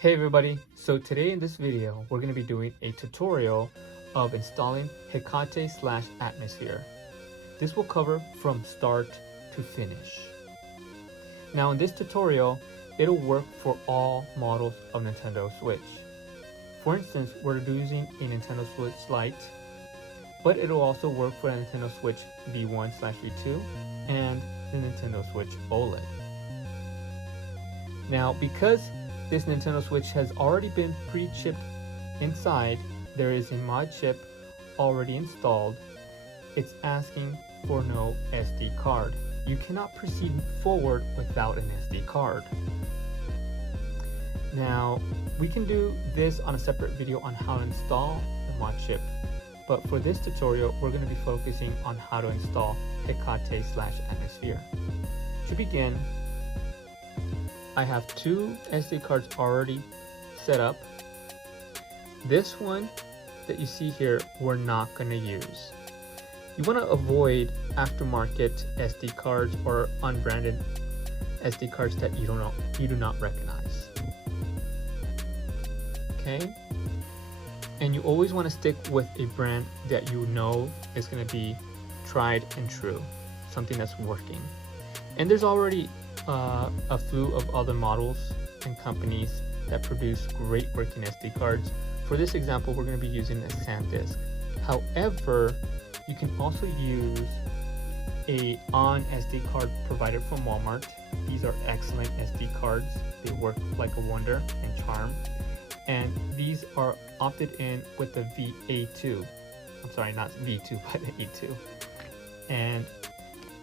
Hey everybody, so today in this video we're going to be doing a tutorial of installing Hekate/Atmosphere. This will cover from start to finish. Now in this tutorial, it'll work for all models of Nintendo Switch. For instance, we're using a Nintendo Switch Lite, but it'll also work for the Nintendo Switch V1/V2 and the Nintendo Switch OLED. Now because this Nintendo Switch has already been pre-chipped inside, there is a mod chip already installed. It's asking for no SD card. You cannot proceed forward without an SD card. Now, we can do this on a separate video on how to install the mod chip, but for this tutorial, we're going to be focusing on how to install Hekate/Atmosphere. To begin, I have two SD cards already set up. This one that you see here, we're not going to use. You want to avoid aftermarket SD cards or unbranded SD cards that you do not recognize. Okay? And you always want to stick with a brand that you know is going to be tried and true, something that's working. And there's already a slew of other models and companies that produce great working SD cards. For this example, we're going to be using a SanDisk. However, you can also use a ON SD card provided from Walmart. These are excellent SD cards. They work like a wonder and charm. And these are opted in with the VA2. I'm sorry, not V2, but A2. And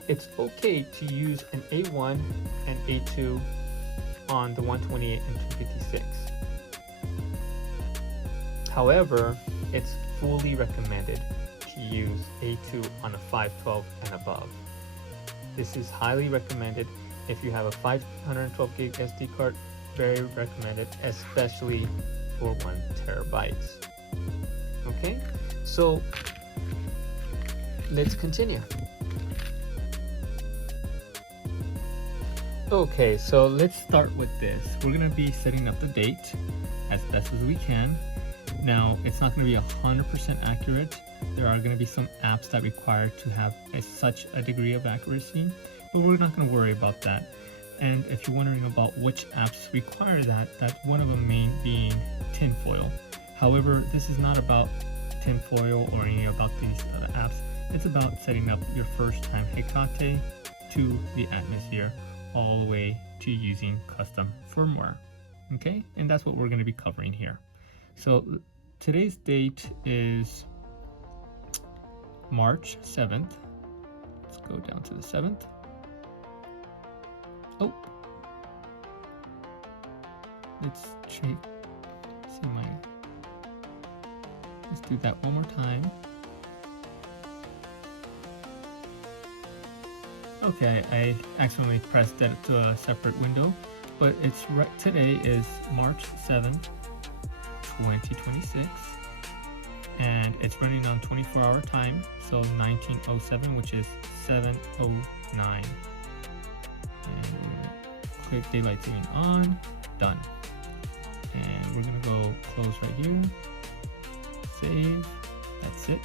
it's okay to use an A1 and A2 on the 128 and 256. However, it's fully recommended to use A2 on a 512 and above. This is highly recommended if you have a 512 gig SD card, very recommended, especially for 1 terabytes. Okay, so let's continue. Okay, so let's start with this. We're going to be setting up the date as best as we can. Now, it's not going to be 100% accurate. There are going to be some apps that require to have such a degree of accuracy, but we're not going to worry about that. And if you're wondering about which apps require that, that's one of them being Tinfoil. However, this is not about Tinfoil or any about these other apps. It's about setting up your first time Hekate to the Atmosphere, all the way to using custom firmware. Okay, and that's what we're going to be covering here. So today's date is March 7th. Let's go down to the 7th. Oh, let's check. Let's do that one more time. Okay, I accidentally pressed that to a separate window, but it's right. Today is March 7th, 2026, and it's running on 24-hour time, so 1907, which is 7:09. And click daylight saving on, done. And we're gonna go close right here, save. That's it.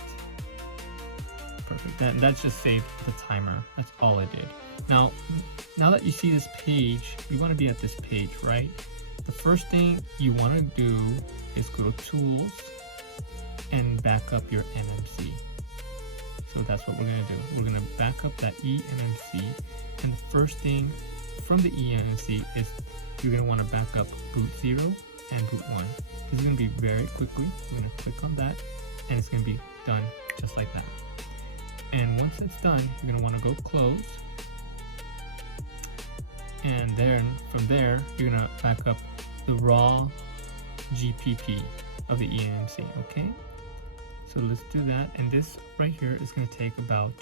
Perfect. That's just saved the timer. That's all I did. Now that you see this page, you want to be at this page, right? The first thing you want to do is go to Tools and back up your eMMC. So that's what we're going to do. We're going to back up that eMMC, and the first thing from the eMMC is you're going to want to back up boot 0 and boot 1. This is going to be very quickly. We're going to click on that, and it's going to be done just like that. And once it's done, you're going to want to go close. And then from there, you're going to back up the Raw GPP of the eMMC, okay? So let's do that. And this right here is going to take about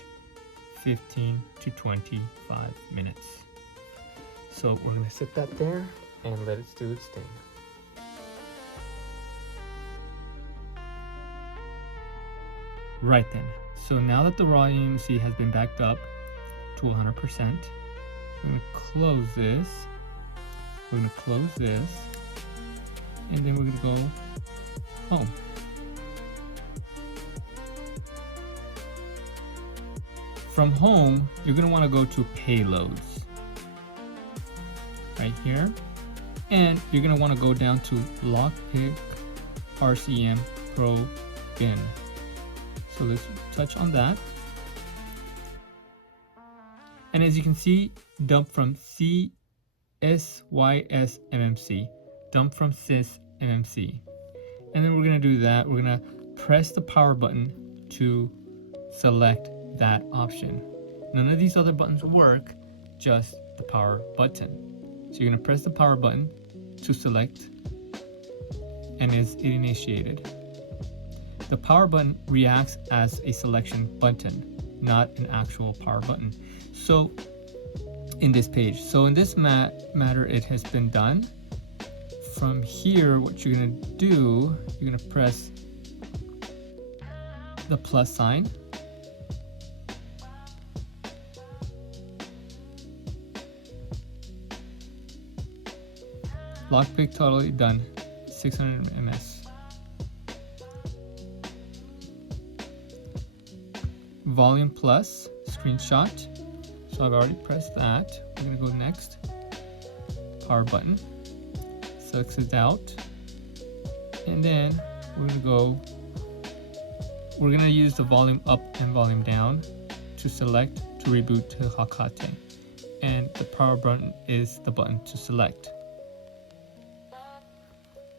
15 to 25 minutes. So we're going to set that there and let it do its thing. Right then. So now that the raw eMMC has been backed up to 100%, we're going to close this. We're going to close this. and then we're gonna go home. From home, you're gonna wanna go to payloads, right here. And you're gonna wanna go down to Lockpick RCM Pro Bin. So let's touch on that. And as you can see, dump from CSYS-MMC, dump from sys-MMC. And then we're gonna do that. We're gonna press the power button to select that option. None of these other buttons work, just the power button. So you're gonna press the power button to select, and is it initiated? The power button reacts as a selection button, not an actual power button. So in this page, so in this matter, it has been done. From here, what you're gonna do, you're gonna press the plus sign. Lockpick totally done, 600 ms. Volume plus, screenshot. So I've already pressed that. We're gonna go next. Power button. Selects it out. And then we're gonna use the volume up and volume down to select to reboot to Hekate. And the power button is the button to select.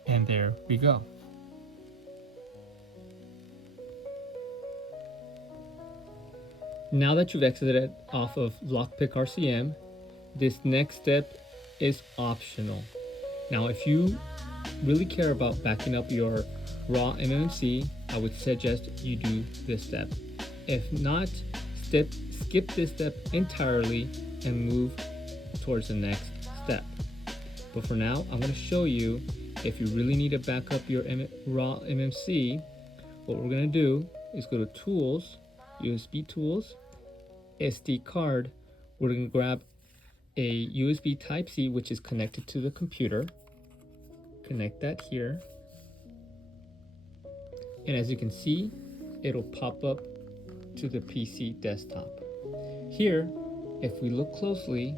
And there we go. Now that you've exited off of Lockpick RCM, this next step is optional. Now, if you really care about backing up your raw eMMC, I would suggest you do this step. If not, skip this step entirely and move towards the next step. But for now, I'm going to show you if you really need to back up your raw eMMC, what we're going to do is go to Tools, USB Tools, SD card. We're going to grab a USB Type-C, which is connected to the computer. Connect that here. And as you can see, it'll pop up to the PC desktop. Here, if we look closely,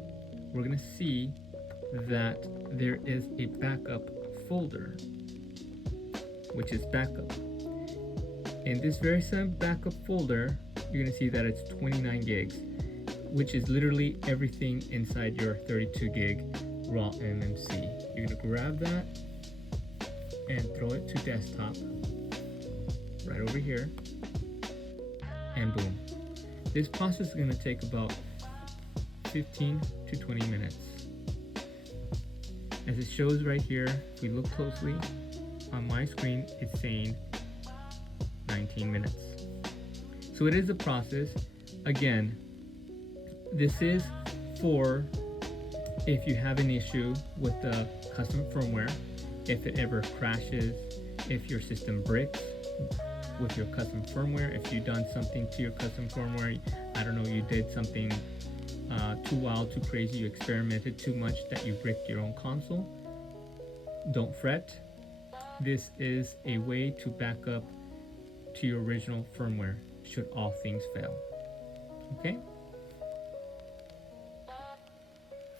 we're going to see that there is a backup folder, which is backup. In this very same backup folder, you're going to see that it's 29 gigs, which is literally everything inside your 32 gig raw eMMC. You're going to grab that and throw it to desktop right over here, and boom. This process is going to take about 15 to 20 minutes. As it shows right here, if we look closely on my screen, it's saying 19 minutes. So it is a process. Again, this is for if you have an issue with the custom firmware, if it ever crashes, if your system breaks with your custom firmware, if you've done something to your custom firmware, I don't know, you did something too wild, too crazy, you experimented too much that you bricked your own console, don't fret. This is a way to back up to your original firmware should all things fail. Okay?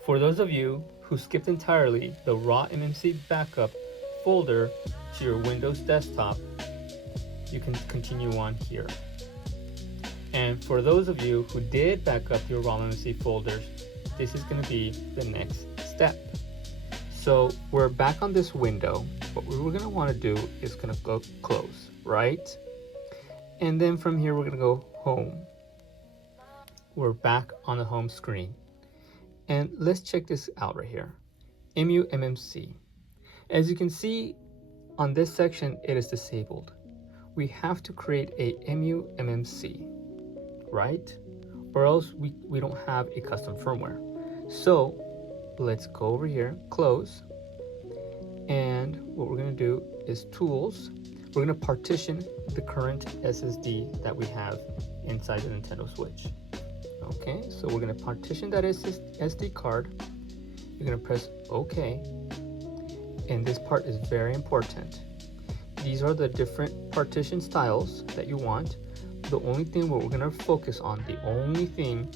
For those of you who skipped entirely the raw eMMC backup folder to your Windows desktop, you can continue on here. And for those of you who did back up your raw eMMC folders, this is going to be the next step. So we're back on this window. What we're going to want to do is going to go close, right? And then from here, we're going to go home. We're back on the home screen. And let's check this out right here. emuMMC. As you can see on this section, it is disabled. We have to create a emuMMC, right? Or else we don't have a custom firmware. So let's go over here, close. And what we're going to do is Tools. We're going to partition the current SSD that we have inside the Nintendo Switch. Okay, so we're going to partition that SD card. You're going to press OK. and this part is very important. These are the different partition styles that you want. The only thing we're going to focus on, the only thing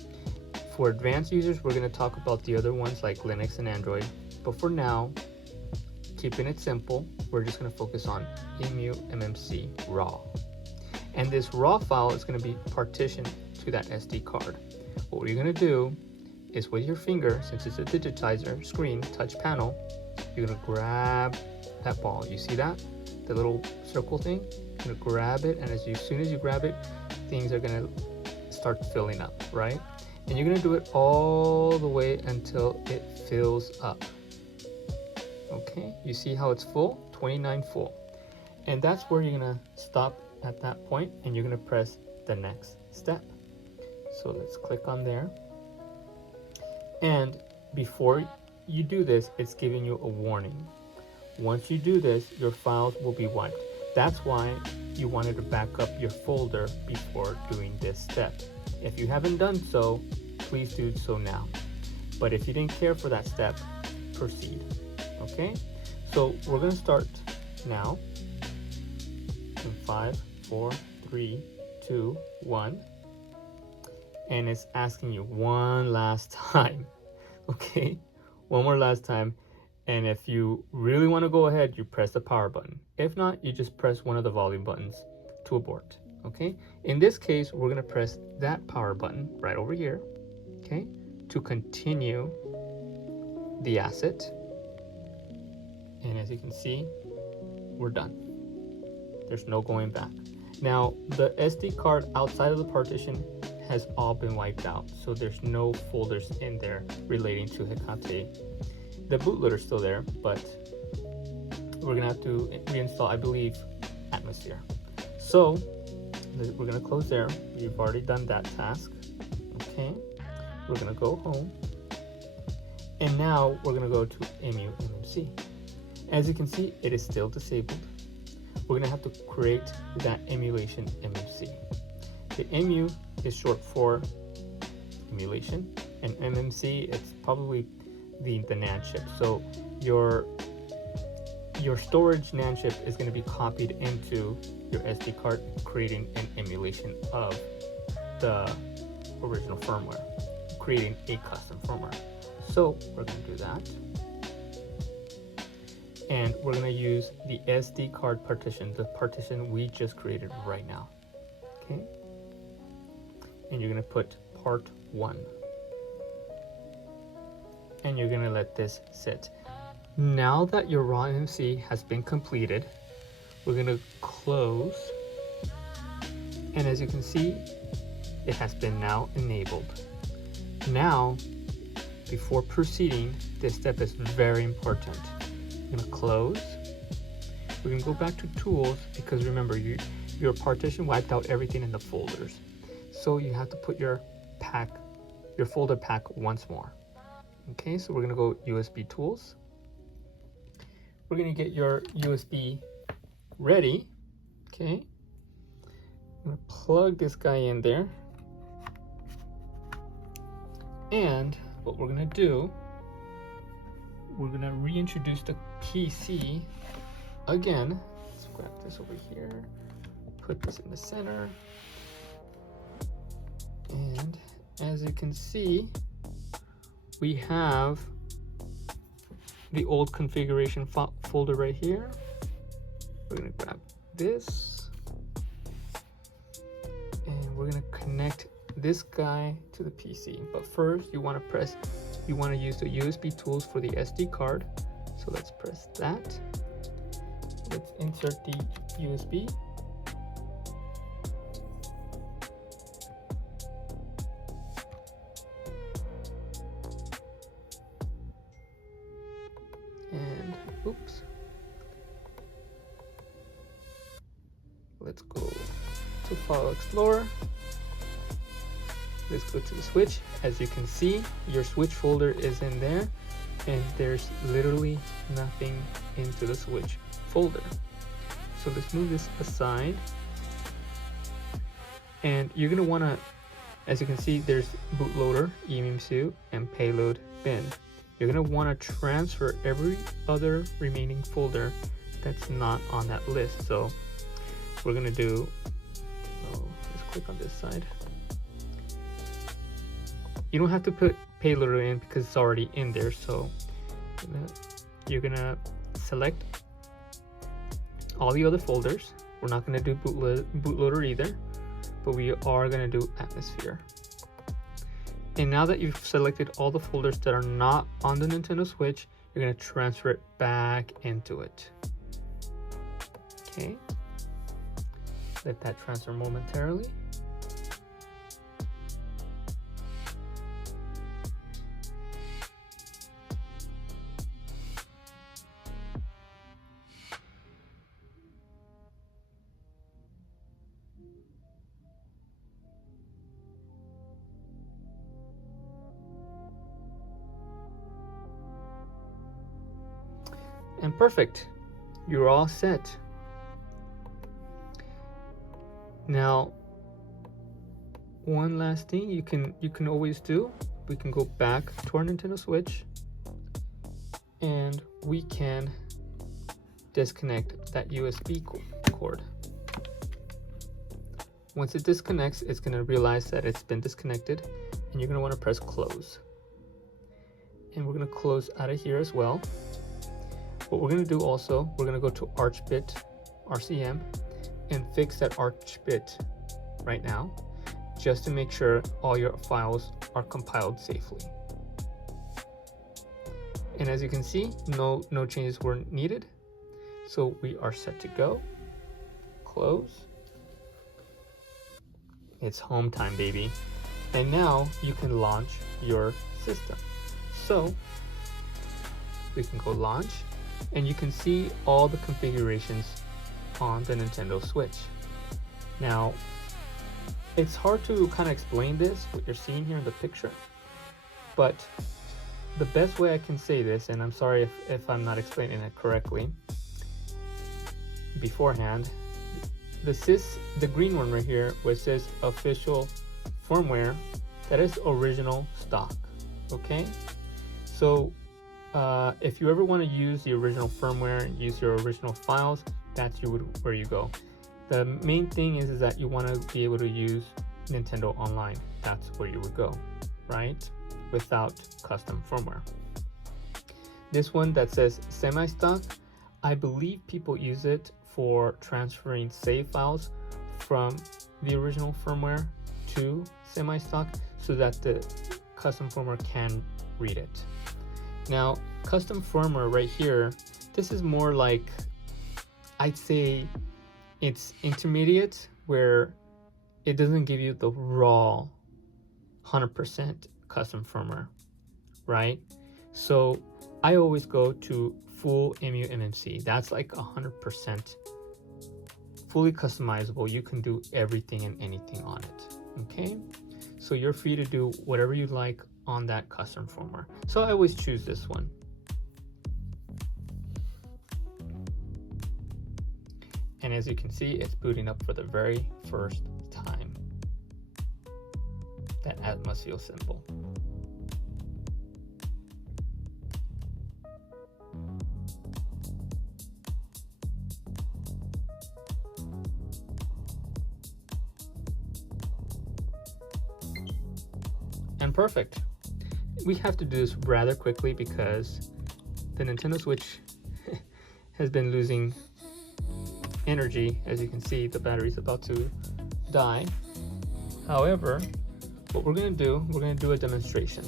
for advanced users, we're going to talk about the other ones like Linux and Android. But for now, keeping it simple, we're just going to focus on emuMMC raw. And this raw file is going to be partitioned to that SD card. What you're going to do is with your finger, since it's a digitizer screen touch panel, you're going to grab that ball. You see that? The little circle thing? You're going to grab it, and as soon as you grab it, things are going to start filling up, right? And you're going to do it all the way until it fills up. Okay, you see how it's full? 29 full. And that's where you're going to stop at that point, and you're going to press the next step. So let's click on there. And before you do this, it's giving you a warning. Once you do this, your files will be wiped. That's why you wanted to back up your folder before doing this step. If you haven't done so, please do so now. But if you didn't care for that step, proceed. Okay? So we're going to start now. In 5, 4, 3, 2, 1. And it's asking you one last time. Okay? One more last time. And if you really want to go ahead, you press the power button. If not, you just press one of the volume buttons to abort. Okay? In this case, we're going to press that power button right over here. Okay? To continue the asset. And as you can see, we're done. There's no going back. Now, the SD card outside of the partition has all been wiped out, so there's no folders in there relating to Hekate. The bootloader's still there, but we're gonna have to reinstall, I believe, Atmosophere. So we're gonna close there. We've already done that task. Okay, we're gonna go home, and now we're gonna go to emuMMC. As you can see, it is still disabled. We're gonna have to create that emulation MMC. The emu is short for emulation, and MMC, it's probably the NAND chip. So your storage NAND chip is going to be copied into your SD card, creating an emulation of the original firmware, creating a custom firmware. So we're going to do that. And we're going to use the SD card partition, the partition we just created right now. Okay? And you're going to put part 1. And you're going to let this sit. Now that your Raw MC has been completed, we're going to close. And as you can see, it has been now enabled. Now, before proceeding, this step is very important. We're going to close. We're going to go back to tools, because remember, your partition wiped out everything in the folders. So you have to put your folder pack once more. Okay, so we're going to go USB tools. We're going to get your USB ready. Okay, I'm going to plug this guy in there. And what we're going to do, we're going to reintroduce the PC again. Let's grab this over here, put this in the center. And as you can see, we have the old configuration folder right here. We're going to grab this, and we're going to connect this guy to the PC. But first, you want to use the USB tools for the SD card. So let's press that. Let's insert the USB. And oops. Let's go to File Explorer. Let's go to the switch. As you can see, your switch folder is in there, and there's literally nothing into the switch folder. So let's move this aside. And you're gonna wanna, as you can see, there's bootloader, eMMC, and payload bin. you're going to want to transfer every other remaining folder that's not on that list. So we're going to do, let's click on this side. You don't have to put payloader in because it's already in there. So you're going to select all the other folders. We're not going to do bootloader either, but we are going to do Atmosphere. And now that you've selected all the folders that are not on the Nintendo Switch, you're going to transfer it back into it. Okay. Let that transfer momentarily. And perfect, you're all set. Now, one last thing you can always do, we can go back to our Nintendo Switch and we can disconnect that USB cord. Once it disconnects, it's going to realize that it's been disconnected, and you're going to want to press close. And we're going to close out of here as well. What we're going to do also, we're going to go to ArchBit RCM and fix that ArchBit right now, just to make sure all your files are compiled safely. And as you can see, no changes were needed. So we are set to go. Close. It's home time, baby. And now you can launch your system. So we can go launch, and you can see all the configurations on the Nintendo Switch. Now, it's hard to kind of explain this, what you're seeing here in the picture, but the best way I can say this, and I'm sorry if I'm not explaining it correctly beforehand, the green one right here, which says official firmware, that is original stock, okay? So if you ever want to use the original firmware and use your original files, that's where you go. The main thing is that you want to be able to use Nintendo Online. That's where you would go, right? Without custom firmware. This one that says semi-stock, I believe people use it for transferring save files from the original firmware to semi-stock so that the custom firmware can read it. Now, custom firmware right here, this is more like, I'd say it's intermediate, where it doesn't give you the raw 100% custom firmware, right? So I always go to full emuMMC. That's like 100% fully customizable. You can do everything and anything on it, okay? So you're free to do whatever you like on that custom firmware. So I always choose this one. And as you can see, it's booting up for the very first time. That Atmosophere symbol. And perfect. We have to do this rather quickly because the Nintendo Switch has been losing energy. As you can see, the battery's about to die. However, what we're going to do, we're going to do a demonstration.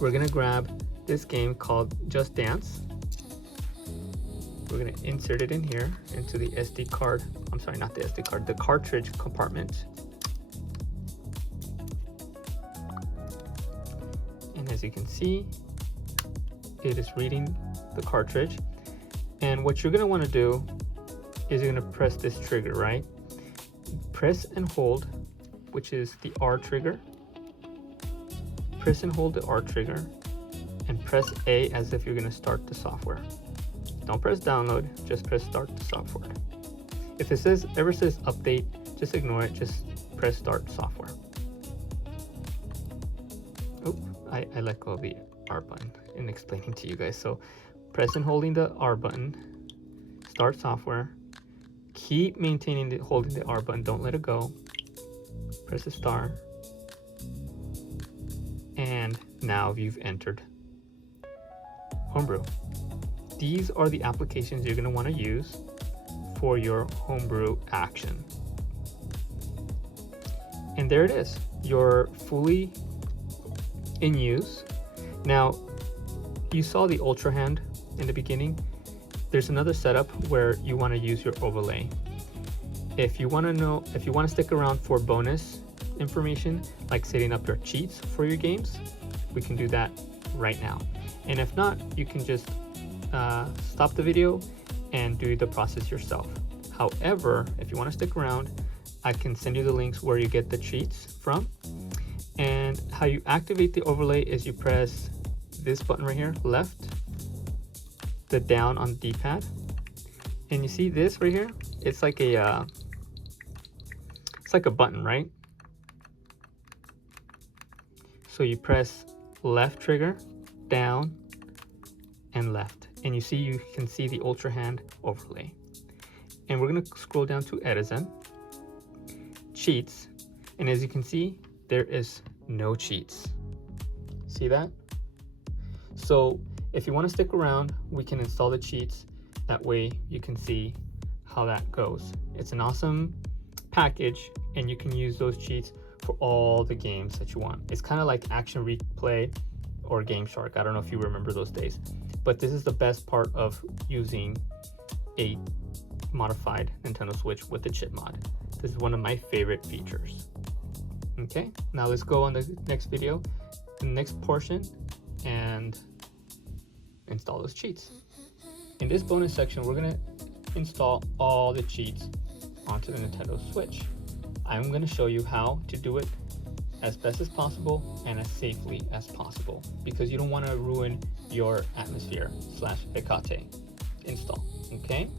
We're going to grab this game called Just Dance. We're going to insert it in here into the SD card. I'm sorry, not the SD card, the cartridge compartment. And as you can see, it is reading the cartridge. And what you're going to want to do is you're going to press this trigger, right? Press and hold, which is the R trigger. Press and hold the R trigger and press A as if you're going to start the software. Don't press download, just press start the software. If it ever says update, just ignore it, just press start software. Oh, I let go of the R button. in explaining to you guys. So press and holding the R button, start software, keep maintaining holding the R button, don't let it go, press the star, and now you've entered Homebrew. These are the applications you're going to want to use for your Homebrew action. And there it is. You're fully in use. Now, you saw the Ultrahand in the beginning. There's another setup where you want to use your overlay. If you want to stick around for bonus information, like setting up your cheats for your games, we can do that right now. And if not, you can just stop the video and do the process yourself. However, if you want to stick around, I can send you the links where you get the cheats from. And how you activate the overlay is you press this button right here, left, the down on the D-pad, and you see this right here. It's like a button, right? So you press left trigger, down, and left, and you can see the Ultrahand overlay. And we're gonna scroll down to Edison, cheats, and as you can see, there is no cheats. See that? So if you want to stick around, we can install the cheats. That way you can see how that goes. It's an awesome package, and you can use those cheats for all the games that you want. It's kind of like Action Replay or Game Shark. I don't know if you remember those days, but this is the best part of using a modified Nintendo Switch with the chip mod. This is one of my favorite features. Okay, now let's go on the next video, the next portion, and install those cheats. In this bonus section, we're gonna install all the cheats onto the Nintendo Switch. I'm gonna show you how to do it as best as possible and as safely as possible, because you don't want to ruin your Atmosophere / Hekate install. Okay,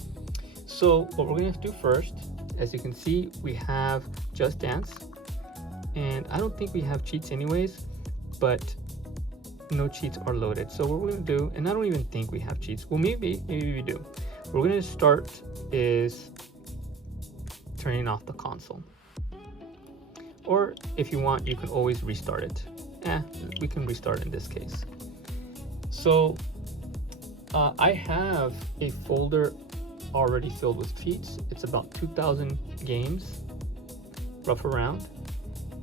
so what we're gonna do first, as you can see, we have Just Dance, and I don't think we have cheats anyways, but no cheats are loaded. So what we're gonna do, and I don't even think we have cheats. Well, maybe we do. What we're gonna start is turning off the console. Or if you want, you can always restart it. We can restart in this case. So I have a folder already filled with cheats. It's about 2,000 games, rough around.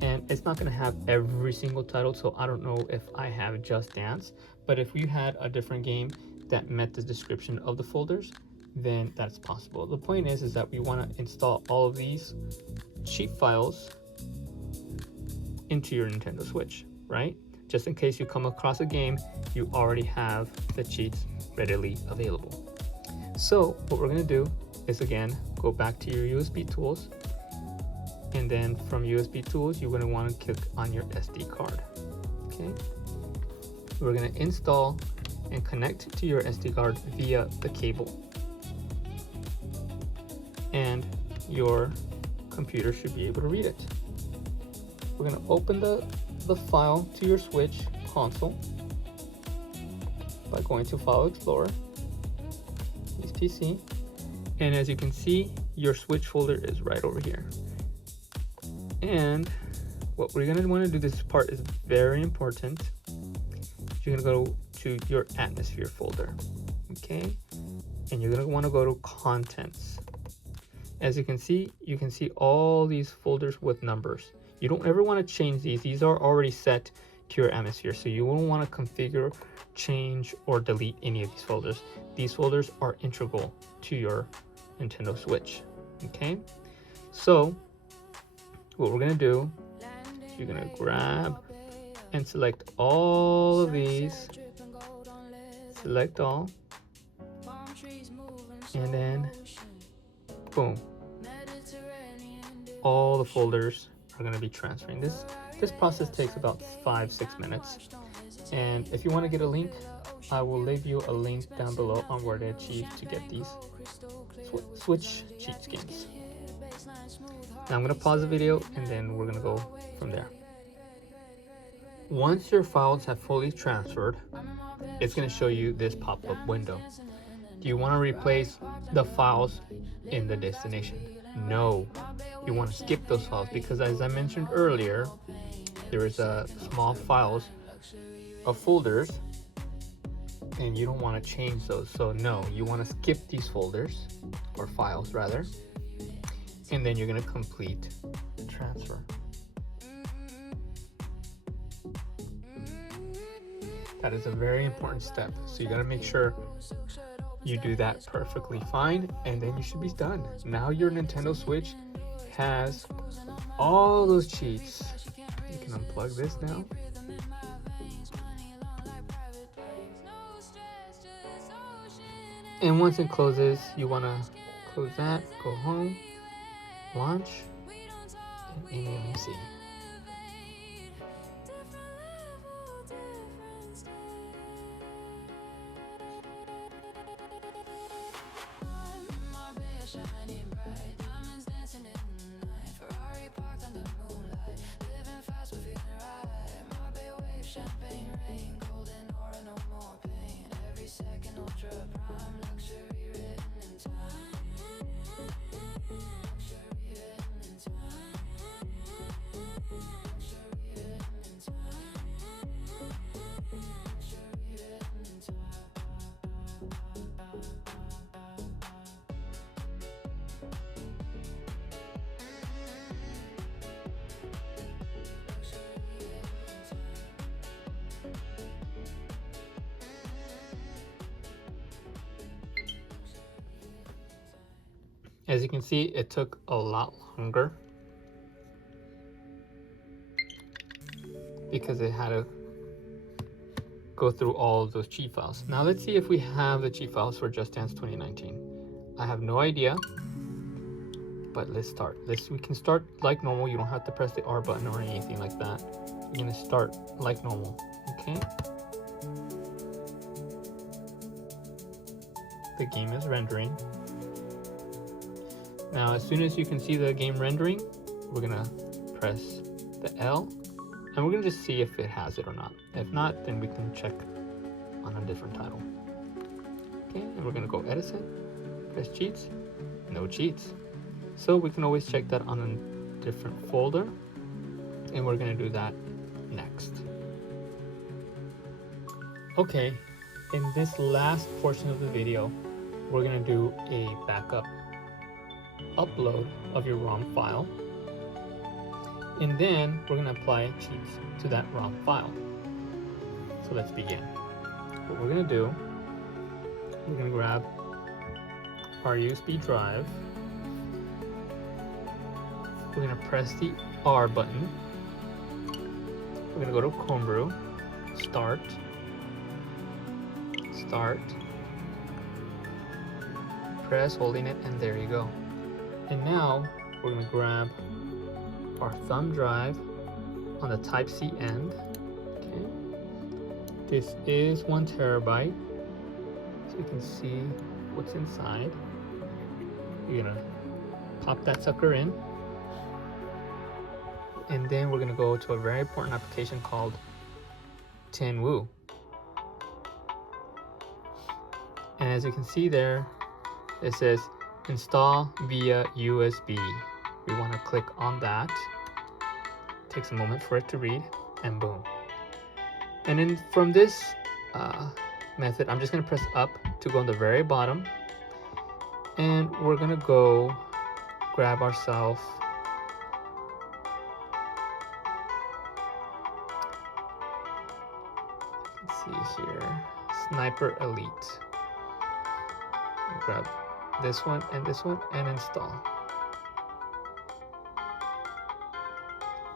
And it's not going to have every single title, so I don't know if I have Just Dance. But if you had a different game that met the description of the folders, then that's possible. The point is that we want to install all of these cheat files into your Nintendo Switch, right? Just in case you come across a game, you already have the cheats readily available. So what we're going to do is, again, go back to your USB tools. And then from USB tools, you're going to want to click on your SD card. Okay, we're going to install and connect to your SD card via the cable, and your computer should be able to read it. We're going to open the file to your Switch console by going to File Explorer, use PC, and as you can see, your Switch folder is right over here. And what we're going to want to do, this part is very important. You're going to go to your Atmosphere folder, okay? And you're going to want to go to Contents. As you can see all these folders with numbers. You don't ever want to change these. These are already set to your Atmosphere, so you won't want to configure, change, or delete any of these folders. These folders are integral to your Nintendo Switch, okay? So what we're going to do is you're going to grab and select all of these, select all, and then boom, all the folders are going to be transferring. This process takes about 5-6 minutes, and if you want to get a link, I will leave you a link down below on where to achieve to get these Switch cheat skins. Now I'm going to pause the video, and then we're going to go from there. Once your files have fully transferred, it's going to show you this pop-up window. Do you want to replace the files in the destination? No, you want to skip those files because, as I mentioned earlier, there is a small files of folders and you don't want to change those. So no, you want to skip these folders, or files rather, and then you're going to complete the transfer. That is a very important step. So you got to make sure you do that perfectly fine, and then you should be done. Now your Nintendo Switch has all those cheats. You can unplug this now. And once it closes, you want to close that, go home, launch, and eMMC. As you can see, it took a lot longer because it had to go through all of those cheat files. Now let's see if we have the cheat files for Just Dance 2019. I have no idea, but let's start. We can start like normal. You don't have to press the R button or anything like that. You're gonna start like normal, okay? The game is rendering. Now, as soon as you can see the game rendering, we're gonna press the L, and we're gonna just see if it has it or not. If not, then we can check on a different title. Okay, and we're gonna go Edison, press cheats, no cheats. So we can always check that on a different folder, and we're gonna do that next. Okay, in this last portion of the video, we're gonna do a backup upload of your ROM file, and then we're going to apply cheats to that ROM file. So let's begin. What we're going to do, we're going to grab our USB drive, we're going to press the R button, we're going to go to Homebrew, start, press holding it, and there you go. And now we're going to grab our thumb drive on the Type-C end. Okay. This is 1 terabyte, so you can see what's inside. You're going to pop that sucker in. And then we're going to go to a very important application called TinWoo. And as you can see there, it says install via USB. We want to click on that. It takes a moment for it to read, and boom. And then from this method, I'm just going to press up to go on the very bottom, and we're going to go grab ourselves let's see here, Sniper Elite. Grab this one and install.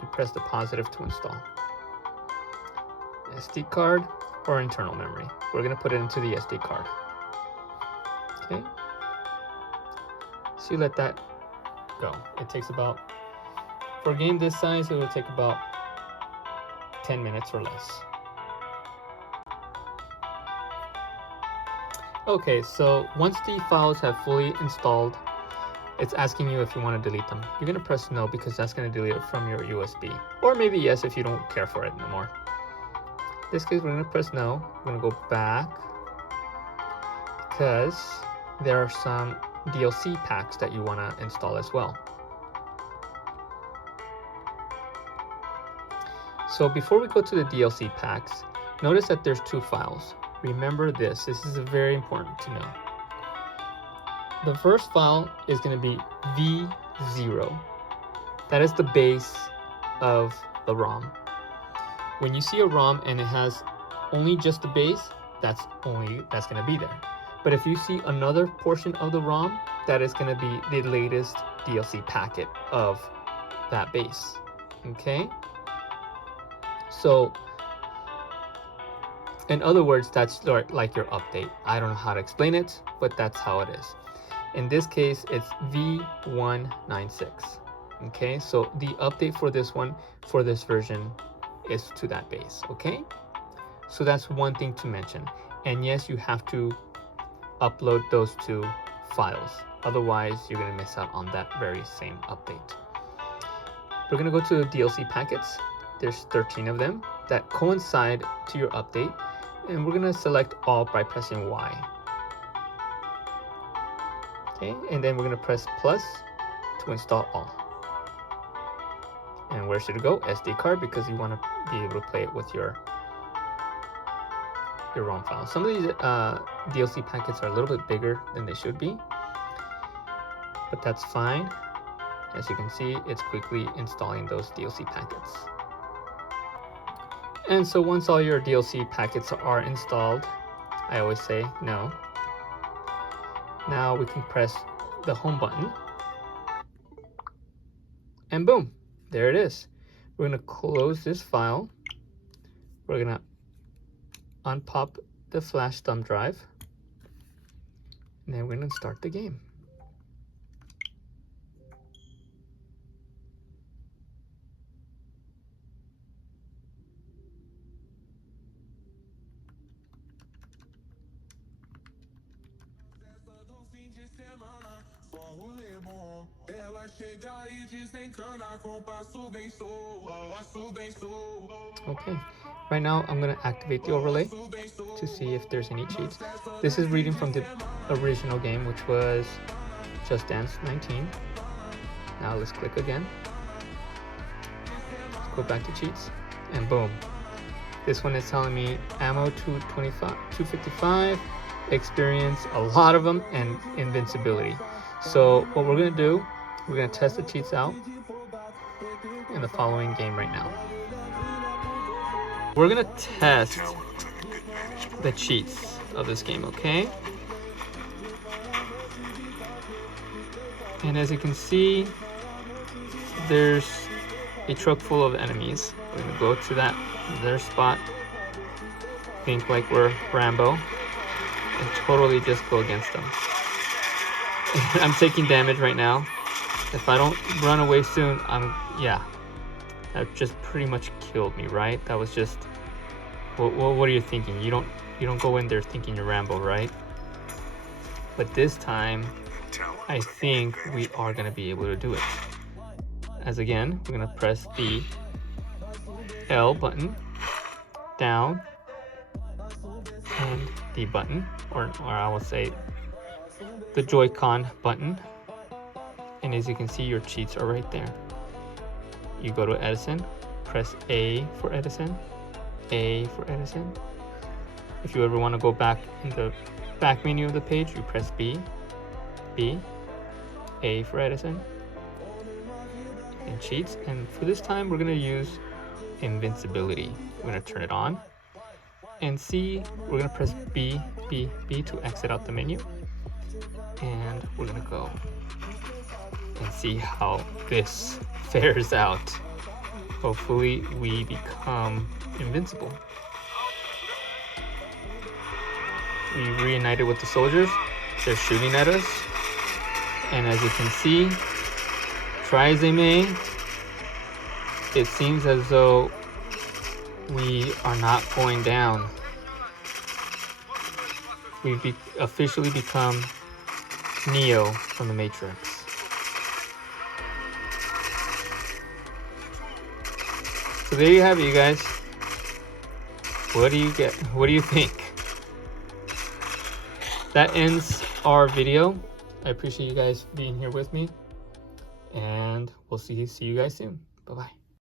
You press the positive to install. SD card or internal memory. We're going to put it into the SD card. Okay. So you let that go. It takes about, for a game this size, it will take about 10 minutes or less. Okay, so once the files have fully installed, it's asking you if you want to delete them. You're going to press no because that's going to delete it from your USB. Or maybe yes if you don't care for it anymore. this case, we're going to press no. We're going to go back because there are some DLC packs that you want to install as well. So before we go to the DLC packs, notice that there's two files. Remember this. This is very important to know. The first file is going to be V0. That is the base of the ROM. When you see a ROM and it has only just the base, that's going to be there. But if you see another portion of the ROM, that is going to be the latest DLC packet of that base. Okay? So, in other words, that's like your update. I don't know how to explain it, but that's how it is. In this case, it's V196. Okay, so the update for this one, for this version, is to that base. Okay, so that's one thing to mention. And yes, you have to upload those two files. Otherwise, you're going to miss out on that very same update. We're going to go to the DLC packets. There's 13 of them that coincide to your update. And we're going to select all by pressing Y. Okay, and then we're going to press plus to install all. And where should it go? SD card, because you want to be able to play it with your ROM file. Some of these DLC packets are a little bit bigger than they should be, but that's fine. As you can see, it's quickly installing those DLC packets. And so once all your DLC packets are installed, I always say no. Now we can press the home button, and boom, there it is. We're going to close this file. We're going to unpop the flash thumb drive, and then we're going to start the game. Okay, right now I'm going to activate the overlay to see if there's any cheats. This is reading from the original game, which was Just Dance 19. Now let's click again. Let's go back to cheats, and boom. This one is telling me ammo 255, experience a lot of them, and invincibility. So what we're going to do, we're going to test the cheats out in the following game right now. We're going to test the cheats of this game, okay? And as you can see, there's a truck full of enemies. We're going to go to their spot, think like we're Rambo, and totally just go against them. I'm taking damage right now. If I don't run away soon, that just pretty much killed me, right? That was just, what are you thinking? You don't go in there thinking you're Rambo, right? But this time, I think we are gonna be able to do it. As again, we're gonna press the L button, down, and the button, or I will say the Joy-Con button. And as you can see, your cheats are right there. You go to Edison, press A for Edison, A for Edison. If you ever want to go back in the back menu of the page, you press B, B, A for Edison, and cheats. And for this time, we're going to use invincibility. We're going to turn it on. And C, we're going to press B, B, B to exit out the menu. And we're going to go and see how this fares out. Hopefully we become invincible. We reunited with the soldiers. They're shooting at us. And as you can see, try as they may, it seems as though we are not going down. We've officially become Neo from the Matrix. So there you have it, you guys. What do you get? What do you think? That ends our video. I appreciate you guys being here with me, and we'll see you guys soon. Bye-bye.